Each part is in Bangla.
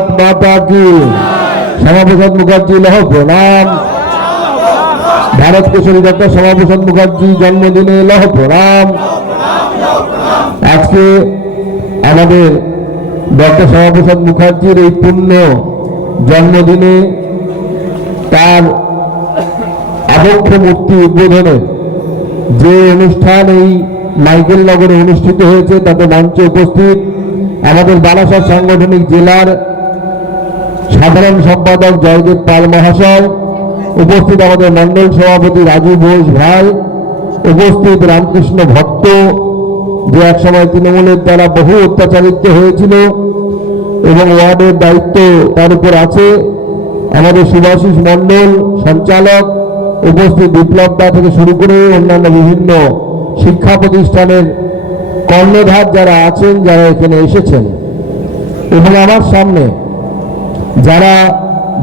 ভারত মাতা কি। শ্যামাপ্রসাদ মুখার্জি লহ প্রণাম। ভারত কেশরী ডক্টর শ্যামাপ্রসাদ মুখার্জি জন্মদিনে লহ প্রণাম। আজকে আমাদের ডক্টর শ্যামাপ্রসাদ মুখার্জির এই পুণ্য জন্মদিনে তার আবক্ষ মূর্তি উদ্বোধনের যে অনুষ্ঠান এই মাইকেল নগরে অনুষ্ঠিত হয়েছে তাতে মঞ্চে উপস্থিত আমাদের বারাসাত সাংগঠনিক জেলার সাধারণ সম্পাদক জয়দেব পাল মহাশয়, উপস্থিত আমাদের মন্ডল সভাপতি রাজু ঘোষ ভাই, উপস্থিত রামকৃষ্ণ ভট্ট, যে একসময় তৃণমূলের দ্বারা বহু অত্যাচারিত হয়েছিল এবং ওয়ার্ডের দায়িত্ব তার উপর আছে, আমাদের সুভাষিস মন্ডল সঞ্চালক, উপস্থিত বিপ্লব দা থেকে শুরু করে অন্যান্য বিভিন্ন শিক্ষা প্রতিষ্ঠানের কর্ণধার যারা আছেন, যারা এখানে এসেছেন, এবং আমার সামনে যারা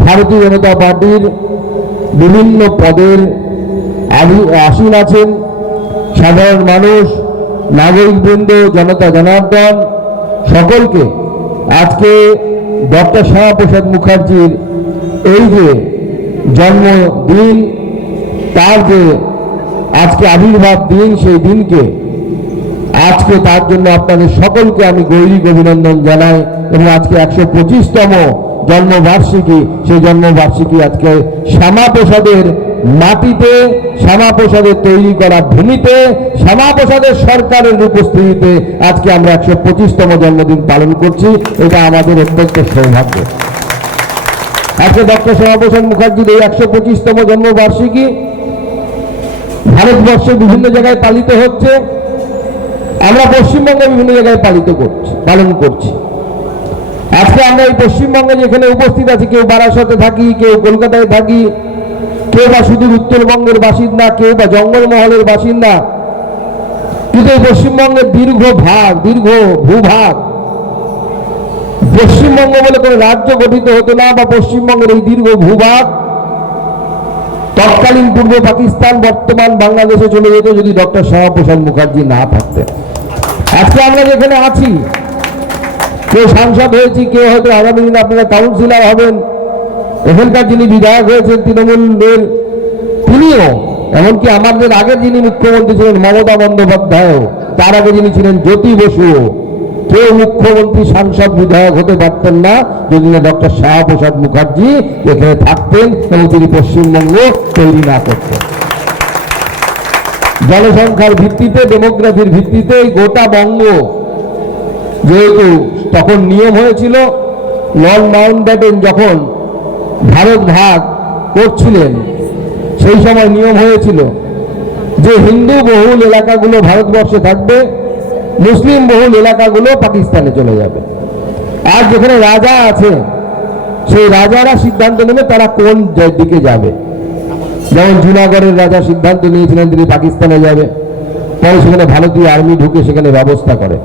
ভারতীয় জনতা পার্টির বিভিন্ন পদের আসীন আছেন, সাধারণ মানুষ, নাগরিকবৃন্দ, জনতা জনার্দন, সকলকে আজকে ডক্টর শ্যামাপ্রসাদ মুখার্জির এই যে জন্মদিন, তার যে আজকে আবির্ভাব দিন, সেই দিনকে আজকে তার জন্য আপনাদের সকলকে আমি গৈরিক অভিনন্দন জানাই। এবং আজকে 125তম জন্মবার্ষিকী, সেই জন্মবার্ষিকী আজকে শ্যামাপ্রসাদের মাটিতে, শ্যামাপ্রসাদের তৈরি করা ভূমিতে, শ্যামাপ্রসাদের সরকারের উপস্থিতিতে আজকে আমরা 125তম জন্মদিন পালন করছি। এটা আমাদের অত্যন্ত সৌভাগ্য। আজকে ডক্টর শ্যামাপ্রসাদ মুখার্জির এই 125তম জন্মবার্ষিকী ভারতবর্ষের বিভিন্ন জায়গায় পালিত হচ্ছে। আমরা পশ্চিমবঙ্গে বিভিন্ন জায়গায় পালন করছি। আজকে আমরা এই পশ্চিমবঙ্গে যেখানে উপস্থিত আছি, কেউ বারাসতে থাকি, কেউ কলকাতায় থাকি, কেউ বা সুদূর উত্তরবঙ্গের বাসিন্দা, কেউ বা জঙ্গলমহলের বাসিন্দা, কিন্তু এই পশ্চিমবঙ্গের দীর্ঘ ভূভাগ, পশ্চিমবঙ্গ বলে কোনো রাজ্য গঠিত হতো না, বা পশ্চিমবঙ্গের এই দীর্ঘ ভূভাগ তৎকালীন পূর্ব পাকিস্তান, বর্তমান বাংলাদেশে চলে যেত যদি ডক্টর শ্যামাপ্রসাদ মুখার্জি না থাকতেন। আজকে আমরা যেখানে আছি, কেউ সাংসদ হয়েছি, কেউ হয়তো আগামী দিনে আপনারা কাউন্সিলর হবেন, এখানকার যিনি বিধায়ক হয়েছেন তৃণমূলের, তিনিও, এমনকি আমাদের আগের যিনি মুখ্যমন্ত্রী ছিলেন মমতা বন্দ্যোপাধ্যায়, তার আগে যিনি ছিলেন জ্যোতি বসু, কেউ মুখ্যমন্ত্রী, সাংসদ, বিধায়ক হতে পারতেন না যদি না ডক্টর শ্যামাপ্রসাদ মুখার্জি এখানে থাকতেন এবং তিনি পশ্চিমবঙ্গ তৈরি না করতেন। জনসংখ্যার ভিত্তিতে, ডেমোগ্রাফির ভিত্তিতে গোটা বঙ্গ, যেহেতু তখন নিয়ম হয়েছিল, লর্ড মাউন্টব্যাটেন যখন ভারত ভাগ করছিলেন সেই সময় নিয়ম হয়েছিল যে হিন্দু বহুল এলাকাগুলো ভারতবর্ষে থাকবে, মুসলিম বহুল এলাকাগুলো পাকিস্তানে চলে যাবে। আর যেখানে রাজা আছে সেই রাজারা সিদ্ধান্ত নেবে তারা কোন দিকে যাবে। যেমন জুনাগড়ের রাজা সিদ্ধান্ত নিয়েছিলেন তিনি পাকিস্তানে যাবে, পরে সেখানে ভারতীয় আর্মি ঢুকে সেখানে ব্যবস্থা করে।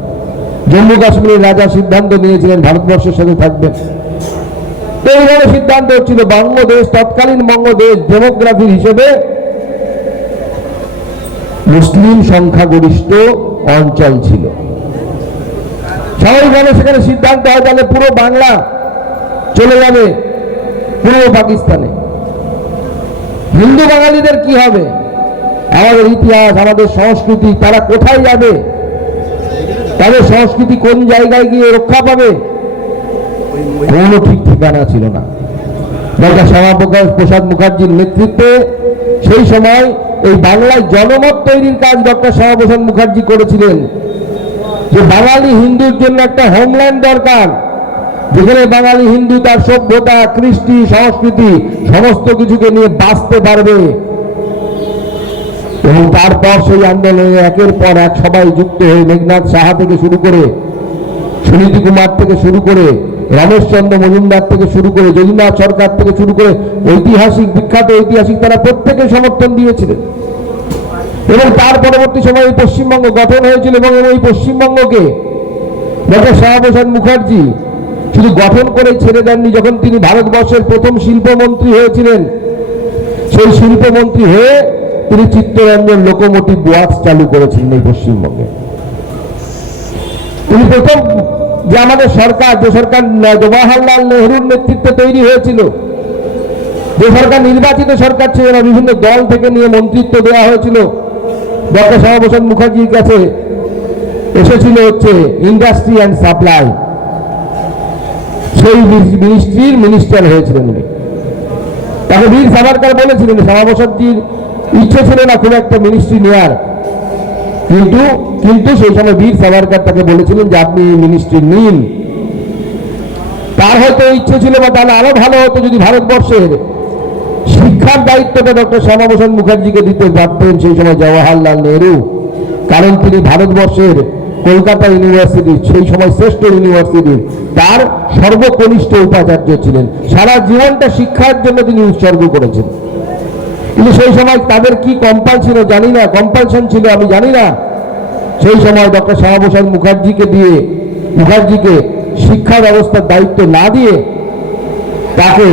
জম্মু কাশ্মীরের রাজা সিদ্ধান্ত নিয়েছিলেন ভারতবর্ষের সাথে থাকবে। এইভাবে সিদ্ধান্ত হচ্ছিল। বাংলাদেশ, তৎকালীন বঙ্গদেশ ডেমোগ্রাফির হিসেবে মুসলিম সংখ্যাগরিষ্ঠ অঞ্চল ছিল। স্বাভাবিকভাবে সেখানে সিদ্ধান্ত হয় তাহলে পুরো বাংলা চলে যাবে পূর্ব পাকিস্তানে। হিন্দু বাঙালিদের কি হবে? আমাদের ইতিহাস, আমাদের সংস্কৃতি, তারা কোথায় যাবে? তাদের সংস্কৃতি কোন জায়গায় গিয়ে রক্ষা পাবে? কোনো ঠিক ঠিকানা ছিল না। ডক্টর শ্যামাপ্রসাদ মুখার্জির নেতৃত্বে সেই সময় এই বাংলায় জনমত তৈরির কাজ ডক্টর শ্যামাপ্রসাদ মুখার্জি করেছিলেন, যে বাঙালি হিন্দুর জন্য একটা হোমল্যান্ড দরকার, যেখানে বাঙালি হিন্দু তার সভ্যতা, কৃষ্টি, সংস্কৃতি সমস্ত কিছুকে নিয়ে বাঁচতে পারবে। এবং তারপর সেই আন্দোলনে একের পর এক সবাই যুক্ত হয়ে মেঘনাথ সাহা থেকে শুরু করে, সুনীতি কুমার থেকে শুরু করে, রমেশচন্দ্র মজুমদার থেকে শুরু করে, যদুনাথ সরকার থেকে শুরু করে বিখ্যাত ঐতিহাসিক তারা প্রত্যেকে সমর্থন দিয়েছিলেন। এবং তার পরবর্তী সময়ে এই পশ্চিমবঙ্গ গঠন হয়েছিল। এবং এই পশ্চিমবঙ্গকে ডক্টর শ্যামাপ্রসাদ মুখার্জি শুধু গঠন করে ছেড়ে দেননি। যখন তিনি ভারতবর্ষের প্রথম শিল্পমন্ত্রী হয়েছিলেন, সেই শিল্পমন্ত্রী হয়ে তিনি চিত্তরঞ্জন লোকোমোটিভ ওয়ার্কস চালু করেছিলেন এই পশ্চিমবঙ্গে। তিনি প্রথম যে আমাদের সরকার, যে সরকার জওয়াহরলাল নেহরুর নেতৃত্বে তৈরি হয়েছিল, যে সরকার নির্বাচিত সরকার ছিল না, বিভিন্ন দল থেকে নিয়ে মন্ত্রিত্ব দেওয়া হয়েছিল, ডক্টর শ্যামাপ্রসাদ মুখার্জির কাছে এসেছিল হচ্ছে ইন্ডাস্ট্রি অ্যান্ড সাপ্লাই, সেই মিনিস্ট্রির মিনিস্টার হয়েছিলেন উনি। তাকে বীর সাভারকর বলেছিলেন, শ্যামাপ্রসাদজির ইচ্ছে ছিল না খুব একটা মিনিস্ট্রি নেওয়ার, কিন্তু সেই সময় বীর সাভারকর তাকে বলেছিলেন যে আপনি মিনিস্ট্রি নিন। তার হয়তো ইচ্ছে ছিল, বা তাহলে আরো ভালো হতো যদি ভারতবর্ষের শিক্ষার দায়িত্বটা ডক্টর শ্যামাপ্রসাদ মুখার্জিকে দিতে পারতেন সেই সময় জওয়াহরলাল নেহরু, কারণ তিনি ভারতবর্ষের কলকাতা ইউনিভার্সিটি, সেই সময় শ্রেষ্ঠ ইউনিভার্সিটির তার সর্বকনিষ্ঠ উপাচার্য ছিলেন। সারা জীবনটা শিক্ষার জন্য তিনি উৎসর্গ করেছেন। কিন্তু সেই সময় তাদের কি কম্পালশন ছিল জানি না, কম্পালশন ছিল আমি জানি না। সেই সময় ডক্টর শ্যামাপ্রসাদ মুখার্জিকে শিক্ষা ব্যবস্থার দায়িত্ব না দিয়ে তাকে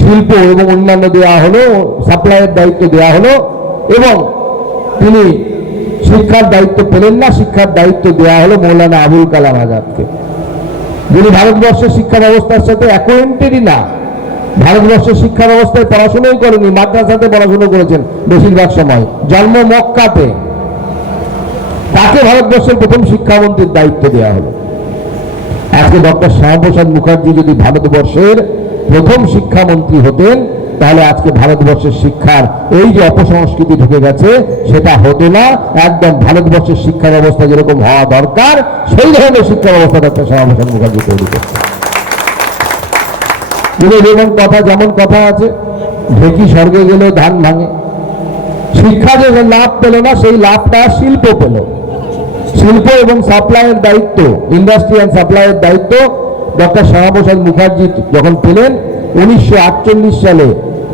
শিল্প এবং অন্যান্য দেওয়া হলো, সাপ্লাইয়ের দায়িত্ব দেওয়া হলো, এবং তিনি শিক্ষার দায়িত্ব পেলেন না। শিক্ষার দায়িত্ব দেওয়া হলো মৌলানা আবুল কালাম আজাদকে, যিনি ভারতবর্ষের শিক্ষা ব্যবস্থার সাথে অ্যাকোয়েন্টেডই না, ভারতবর্ষের শিক্ষা ব্যবস্থায় পড়াশোনাই করেনি, মাদ্রাসাতে পড়াশোনা করেছেন বেশিরভাগ সময়, জন্ম মক্কাতে। তাকে ভারতবর্ষের প্রথম শিক্ষামন্ত্রীর দায়িত্ব দেওয়া হলো। আজকে ডক্টর শ্যামাপ্রসাদ মুখার্জি যদি ভারতবর্ষের প্রথম শিক্ষামন্ত্রী হতেন, তাহলে আজকে ভারতবর্ষের শিক্ষার এই যে অপসংস্কৃতি ঢুকে গেছে সেটা হতো না। একদম ভারতবর্ষের শিক্ষা ব্যবস্থা যেরকম হওয়া দরকার সেই ধরনের শিক্ষা ব্যবস্থা ডক্টর শ্যামাপ্রসাদ মুখার্জি তৈরি করছে। যেমন কথা আছে, ঢেকি স্বর্গে গেলেও ধান ভাঙে। শিক্ষা যে লাভ পেল না, সেই লাভটা শিল্প পেল। শিল্প এবং সাপ্লাইয়ের দায়িত্ব, ইন্ডাস্ট্রি অ্যান্ড সাপ্লাইয়ের দায়িত্ব ডক্টর শ্যামাপ্রসাদ মুখার্জি যখন পেলেন 1948 সালে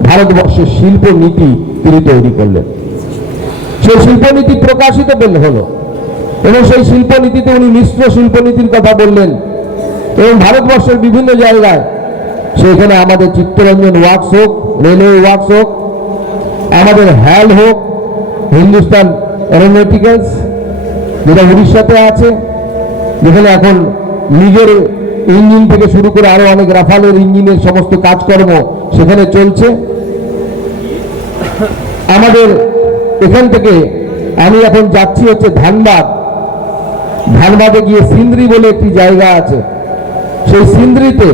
ভারতবর্ষের শিল্প নীতি তিনি তৈরি করলেন। সেই শিল্পনীতি প্রকাশিত হলো এবং সেই শিল্পনীতিতে উনি মিশ্র শিল্পনীতির কথা বললেন। এবং ভারতবর্ষের বিভিন্ন জায়গায়, সেখানে আমাদের চিত্তরঞ্জন ওয়ার্কস হোক, রেলওয়ে ওয়ার্কস হোক, আমাদের হ্যাল হোক, হিন্দুস্তান এরোনটিক্যালস যেটা উড়িষ্যাতে আছে, যেখানে এখন নিজের ইঞ্জিন থেকে শুরু করে আরো অনেক রাফালের ইঞ্জিনের সমস্ত কাজকর্ম সেখানে চলছে। আমাদের এখান থেকে আমি এখন যাচ্ছি হচ্ছে ধানবাদে গিয়ে সিন্দ্রি বলে একটি জায়গা আছে। সেই সিন্দ্রিতে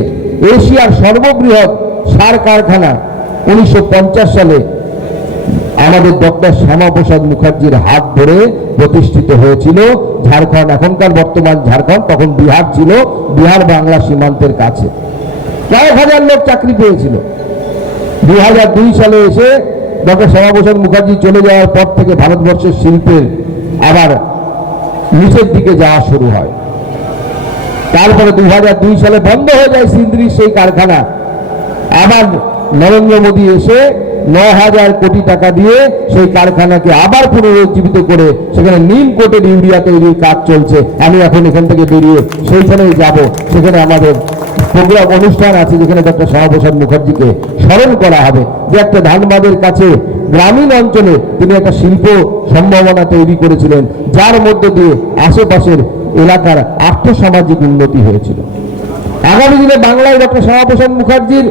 এশিয়ার সর্ববৃহৎ সার কারখানা 1950 সালে আমাদের ডক্টর শ্যামাপ্রসাদ মুখার্জির হাত ধরে প্রতিষ্ঠিত হয়েছিল। ঝাড়খণ্ড, এখনকার বর্তমান ঝাড়খণ্ড, তখন বিহার ছিল, বিহার বাংলা সীমান্তের কাছে। কয়েক হাজার লোক চাকরি পেয়েছিল। 2002 সালে এসে ডক্টর শ্যামাপ্রসাদ মুখার্জি চলে যাওয়ার পর থেকে ভারতবর্ষের শিল্পের আবার নিচের দিকে যাওয়া শুরু হয়। তারপরে 2002 সালে বন্ধ হয়ে যায় সিন্দ্রির সেই কারখানা। আবার নরেন্দ্র মোদী এসে 9,000 কোটি টাকা দিয়ে সেই কারখানাকে আবার পুনরুজ্জীবিত করে সেখানে নিম কোটেড ইউরিয়া তৈরির কাজ চলছে। আমি এখন এখান থেকে বেরিয়ে সেইখানেই যাব। সেখানে আমাদের প্রোগ্রাম অনুষ্ঠান আছে, যেখানে ডক্টর শ্যামাপ্রসাদ মুখার্জিকে স্মরণ করা হবে, যে একটা ধানবাদের কাছে গ্রামীণ অঞ্চলে তিনি একটা শিল্প সম্ভাবনা তৈরি করেছিলেন, যার মধ্য দিয়ে আশেপাশের এলাকার আর্থসামাজিক উন্নতি হয়েছিল। আগামী দিনে বাংলায় ডক্টর শ্যামাপ্রসাদ মুখার্জির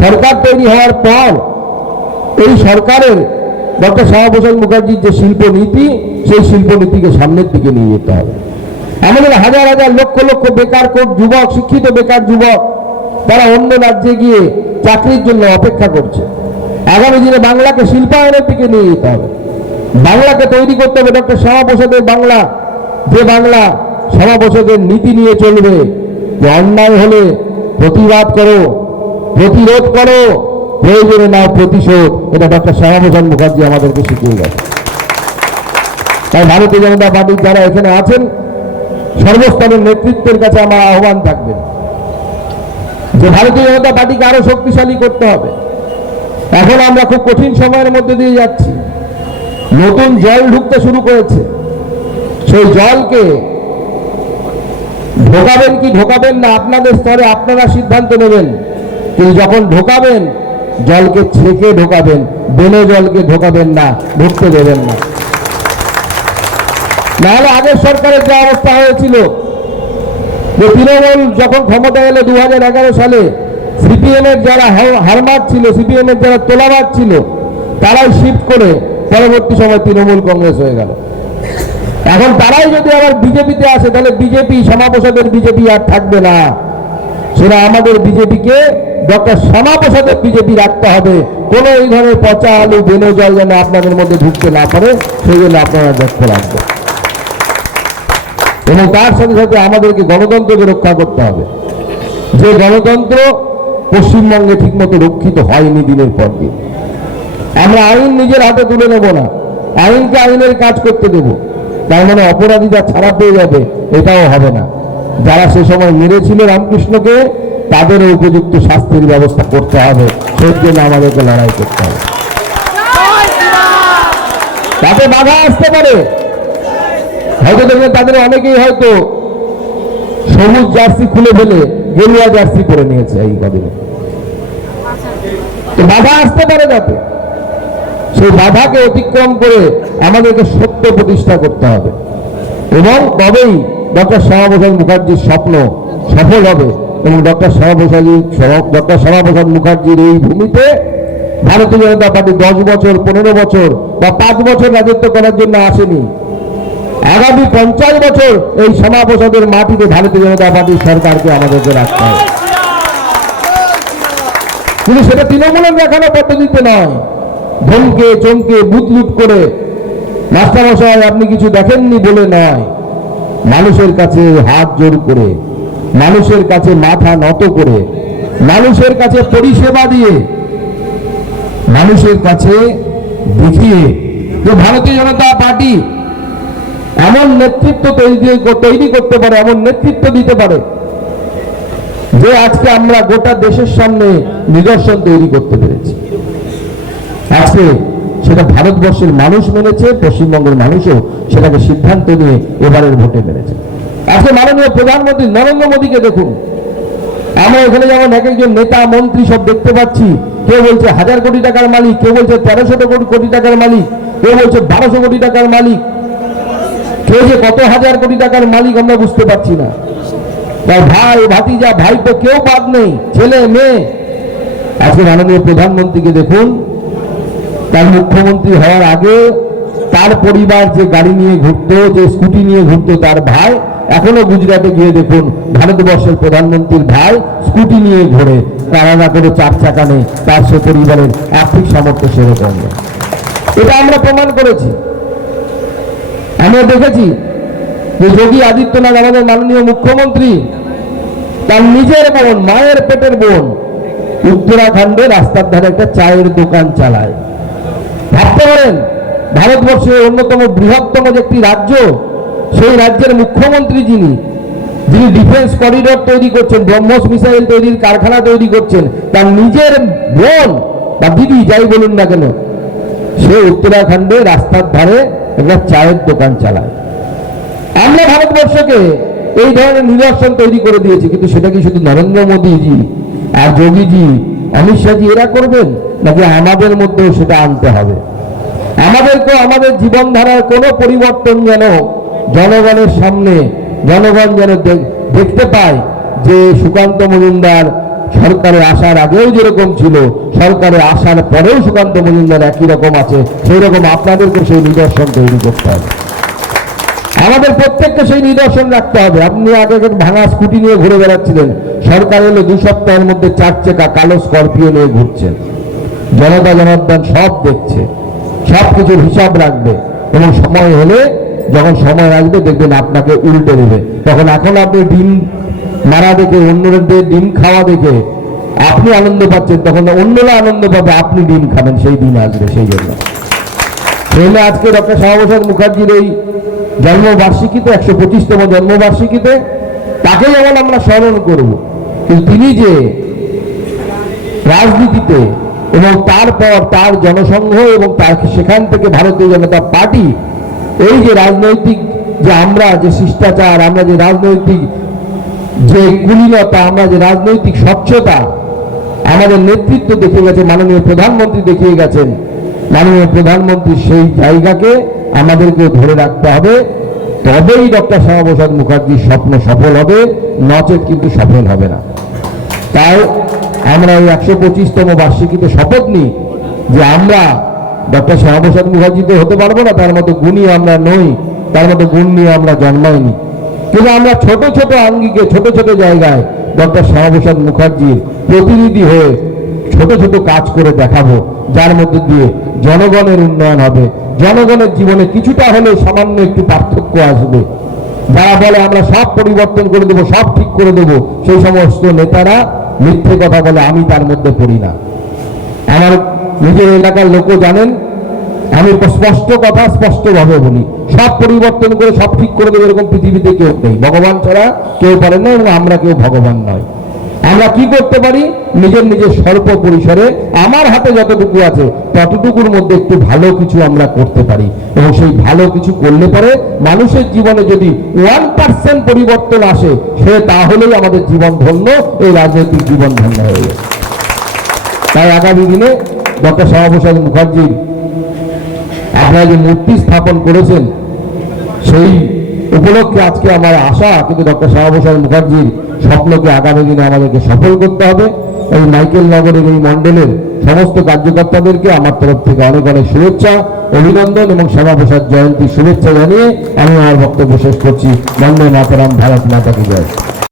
সরকার তৈরি হওয়ার পর এই সরকারের ডক্টর শ্যামাপ্রসাদ মুখার্জির যে শিল্পনীতি, সেই শিল্পনীতিকে সামনের দিকে নিয়ে যেতে হবে। আমাদের হাজার হাজার লক্ষ লক্ষ বেকার যুবক, শিক্ষিত বেকার যুবক, তারা অন্য রাজ্যে গিয়ে চাকরির জন্য অপেক্ষা করছে। আগামী দিনে বাংলাকে শিল্পায়নের দিকে নিয়ে যেতে হবে। বাংলাকে তৈরি করতে হবে ডক্টর শ্যামাপ্রসাদের বাংলা, যে বাংলা শ্যামাপ্রসাদের নীতি নিয়ে চলবে, যে অন্যায় হলে প্রতিবাদ করো, প্রতিরোধ করো, প্রয়োজনে নাও প্রতিশোধ। এটা ডক্টর শ্যামাপ্রসাদ মুখার্জি আমাদেরকে শিখিয়ে গেছে। তাই ভারতীয় জনতা পার্টির যারা এখানে আছেন, সর্বস্তরের নেতৃত্বের কাছে আমার আহ্বান থাকবে যে ভারতীয় জনতা পার্টিকে আরো শক্তিশালী করতে হবে। এখন আমরা খুব কঠিন সময়ের মধ্যে দিয়ে যাচ্ছি। নতুন জল ঢুকতে শুরু করেছে। সেই জলকে ঢোকাবেন কি ঢোকাবেন না আপনাদের স্তরে আপনারা সিদ্ধান্ত নেবেন। কিন্তু যখন ঢোকাবেন, জলকে ছেঁকে ঢোকাবেন, বেলে জলকে ঢোকাবেন না, ঢুকতে দেবেন না। নাহলে আগের সরকারের যে অবস্থা হয়েছিল, যে তৃণমূল যখন ক্ষমতা এলো 2011 সালে সিপিএম এর যারা হারমাত ছিল, সিপিএম এর যারা তোলাবাদ ছিল, তারাই শিফট করে পরবর্তী সময় তৃণমূল কংগ্রেস হয়ে গেল। এখন তারাই যদি আবার বিজেপিতে আসে, তাহলে বিজেপি শ্যামাপ্রসাদের বিজেপি আর থাকবে না। সেটা আমাদের বিজেপিকে ডক্টর শ্যামাপ্রসাদের বিজেপি রাখতে হবে। কোনো এই ধরনের পচা আলু বেনো জল যেন আপনাদের মধ্যে ঢুকতে না পারে, সেই জন্য আপনারা লক্ষ্য রাখবেন। এবং তার সাথে সাথে আমাদেরকে গণতন্ত্রকে রক্ষা করতে হবে, যে গণতন্ত্র পশ্চিমবঙ্গে ঠিকমতো রক্ষিত হয়নি দিনের পর দিন। আমরা আইন নিজের হাতে তুলে নেব না, আইনকে আইনের কাজ করতে দেব। তার মানে অপরাধীরা ছাড়া পেয়ে যাবে, এটাও হবে না। যারা সে সময় মেরেছিল রামকৃষ্ণকে, তাদেরও উপযুক্ত শাস্তির ব্যবস্থা করতে হবে। সেই জন্য আমাদেরকে লড়াই করতে হবে। তাতে বাধা আসতে পারে, হয়তো দেখবেন তাদের অনেকেই হয়তো সবুজ জার্সি খুলে ফেলে গেরুয়া জার্সি পরে নিয়েছে এই কদিনে। বাধা আসতে পারে, যাতে সেই বাধাকে অতিক্রম করে আমাদেরকে সত্য প্রতিষ্ঠা করতে হবে, এবং তবেই ডক্টর শ্যামাপ্রসাদ মুখার্জির স্বপ্ন সফল হবে। এবং ডক্টর শ্যামাপ্রসাদ মুখার্জির এই ভূমিতে ভারতীয় জনতা পার্টি 10 বছর, 15 বছর বা 5 বছর রাজত্ব করার জন্য আসেনি। আগামী 50 বছর এই শ্যামাপ্রসাদের মাটিতে ভারতীয় জনতা পার্টির সরকারকে আমাদেরকে রাখতে হবে। কিন্তু সেটা তৃণমূলের দেখানো পদ্ধতিতে নয়, ধমকে চমকে বুথলুট করে মাস্টারমশাই আপনি কিছু দেখেননি বলে নয়, মানুষের কাছে হাত জোর করে, মানুষের কাছে মাথা নত করে, মানুষের কাছে পরিষেবা দিয়ে, মানুষের কাছে দেখিয়ে যে ভারতীয় জনতা পার্টি এমন নেতৃত্ব তৈরি করতে পারে, এমন নেতৃত্ব দিতে পারে যে আজকে আমরা গোটা দেশের সামনে নিদর্শন তৈরি করতে পেরেছি। আজকে সেটা ভারতবর্ষের মানুষ মেনেছে, পশ্চিমবঙ্গের মানুষও সেটাকে সিদ্ধান্ত নিয়ে এবারের ভোটে মেনেছে। আজকে মাননীয় প্রধানমন্ত্রী নরেন্দ্র মোদীকে দেখুন, আমরা এখানে যেমন এক একজন নেতা মন্ত্রী সব দেখতে পাচ্ছি, কেউ বলছে 1000 কোটি টাকার মালিক, কেউ বলছে 1300 কোটি টাকার মালিক, কেউ বলছে 1200 কোটি টাকার মালিক, কেউ যে কত হাজার কোটি টাকার মালিক আমরা বুঝতে পারছি না। তার ভাই ভাতিজা ভাইপো কেউ বাদ নেই, ছেলে মেয়ে। আজকে মাননীয় প্রধানমন্ত্রীকে দেখুন, তার মুখ্যমন্ত্রী হওয়ার আগে তার পরিবার যে গাড়ি নিয়ে ঘুরতো, যে স্কুটি নিয়ে ঘুরতো, তার ভাই এখনো গুজরাটে গিয়ে দেখুন ভারতবর্ষের প্রধানমন্ত্রীর ভাই স্কুটি নিয়ে ঘোরে, কারানা করে 4 চাকা নেই, তার সে পরিবারের আর্থিক সামর্থ্য সেরকম নেই। এটা আমরা প্রমাণ করেছি। আমরা দেখেছি যে যোগী আদিত্যনাথ আমাদের মাননীয় মুখ্যমন্ত্রী তার নিজের বোন, মায়ের পেটের বোন, উত্তরাখণ্ডে রাস্তার ধারে একটা চায়ের দোকান চালায়। ভাবতে পারেন, ভারতবর্ষের অন্যতম বৃহত্তম যে একটি রাজ্য, সেই রাজ্যের মুখ্যমন্ত্রী যিনি ডিফেন্স করিডোর তৈরি করছেন, ব্রহ্মস মিসাইল তৈরির কারখানা তৈরি করছেন, তার নিজের বোন বা দিদি যাই বলুন না কেন, সে উত্তরাখণ্ডে রাস্তার ধারে একটা চায়ের দোকান চালায়। আমরা ভারতবর্ষকে এই ধরনের নিদর্শন তৈরি করে দিয়েছি, কিন্তু সেটা কি শুধু নরেন্দ্র মোদীজি আর যোগীজি, অমিত শাহজি এরা করবেন, নাকি আমাদের মধ্যেও সেটা আনতে হবে? আমাদেরকে আমাদের জীবনধারার কোনো পরিবর্তন যেন জনগণের সামনে, জনগণ যেন দেখতে পায় যে সুকান্ত মজুমদার সরকারে আসার আগেও যেরকম ছিল, সরকারে আসার পরেও সুকান্ত মজুমদার একই রকম আছে। সেই রকম আপনাদেরকে সেই নিদর্শন তৈরি করতে হবে, আমাদের প্রত্যেককে সেই নিদর্শন রাখতে হবে। আপনি আগে ভাঙা স্কুটি নিয়ে ঘুরে বেড়াচ্ছিলেন, সরকার এলো 2 সপ্তাহের মধ্যে 4 চাকা কালো স্করপিও নিয়ে ঘুরছেন। জনতা জনার্দন সব দেখছে, সব কিছুর হিসাব রাখবে, এবং সময় হলে, যখন সময় আসবে দেখবেন আপনাকে উল্টে দেবে। তখন এখন আপনি ডিম মারা দেখে, অন্যদের ডিম খাওয়া দেখে আপনি আনন্দ পাচ্ছেন, তখন অন্যরা আনন্দ পাবে, আপনি ডিম খাবেন, সেই দিন আসবে। সেই জন্য আজকে ডক্টর শ্যামাপ্রসাদ মুখার্জির এই জন্মবার্ষিকীতে, 125তম জন্মবার্ষিকীতে তাকে যেমন আমরা স্মরণ করব, কিন্তু তিনি যে রাজনীতিতে এবং তারপর তার জনসংঘ এবং সেখান থেকে ভারতীয় জনতা পার্টি, এই যে রাজনৈতিক যে আমরা যে শিষ্টাচার, আমরা যে রাজনৈতিক যে কুলীনতা, আমরা যে রাজনৈতিক স্বচ্ছতা আমাদের নেতৃত্ব দেখিয়ে গেছে, মাননীয় প্রধানমন্ত্রী দেখিয়ে গেছেন। মাননীয় প্রধানমন্ত্রী সেই জায়গাকে আমাদেরকে ধরে রাখতে হবে তবেই ডক্টর শ্যামাপ্রসাদ মুখার্জির স্বপ্ন সফল হবে, নচেত কিন্তু সফল হবে না। তাই আমরা এই 125তম বার্ষিকীতে শপথ নিই যে আমরা ডক্টর শ্যামাপ্রসাদ মুখার্জি তো হতে পারবো না, তার মতো গুণী আমরা নই, তার মতো গুণ নিয়ে আমরা জন্মাইনি, কিন্তু আমরা ছোট ছোট আঙ্গিকে ছোট ছোট জায়গায় ডক্টর শ্যামাপ্রসাদ মুখার্জির প্রতিনিধি হয়ে ছোট ছোট কাজ করে দেখাবো, যার মধ্যে দিয়ে জনগণের উন্নয়ন হবে, জনগণের জীবনে কিছুটা হলেও সামান্য একটু পার্থক্য আসবে। যারা বলে আমরা সব পরিবর্তন করে দেবো, সব ঠিক করে দেবো, সেই সমস্ত নেতারা মিথ্যে কথা বলে, আমি তার মধ্যে পড়ি না। আমার নিজের এলাকার লোকও জানেন, আমি স্পষ্ট কথা স্পষ্টভাবে বলি, সব পরিবর্তন করে সব ঠিক করে দেবে এরকম পৃথিবীতে কেউ নেই, ভগবান ছাড়া কেউ পারে না, এবং আমরা কেউ ভগবান নয়। আমরা কি করতে পারি, নিজের নিজের স্বল্প পরিসরে আমার হাতে যতটুকু আছে ততটুকুর মধ্যে একটু ভালো কিছু আমরা করতে পারি, এবং সেই ভালো কিছু করলে পরে মানুষের জীবনে যদি 1% পরিবর্তন আসে, সে তাহলেই আমাদের জীবন ধন্য, এই রাজনৈতিক জীবন ধন্য হয়ে যাবে। তাই আগামী দিনে ডক্টর শ্যামাপ্রসাদ মুখার্জির আপনারা যে মূর্তি স্থাপন করেছেন, সেই উপলক্ষে আজকে আমার আশা, কিন্তু ডক্টর শ্যামাপ্রসাদ মুখার্জির স্বপ্নকে আগামী দিনে আমাদেরকে সফল করতে হবে। এই মাইকেল নগরের এই মণ্ডলের সমস্ত কার্যকর্তাদেরকে আমার তরফ থেকে অনেক অনেক শুভেচ্ছা, অভিনন্দন এবং শ্যামাপ্রসাদ জয়ন্তী শুভেচ্ছা জানিয়ে আমি আমার বক্তব্য শেষ করছি। বন্দে মাতরম, ভারত মাতা কি জয়।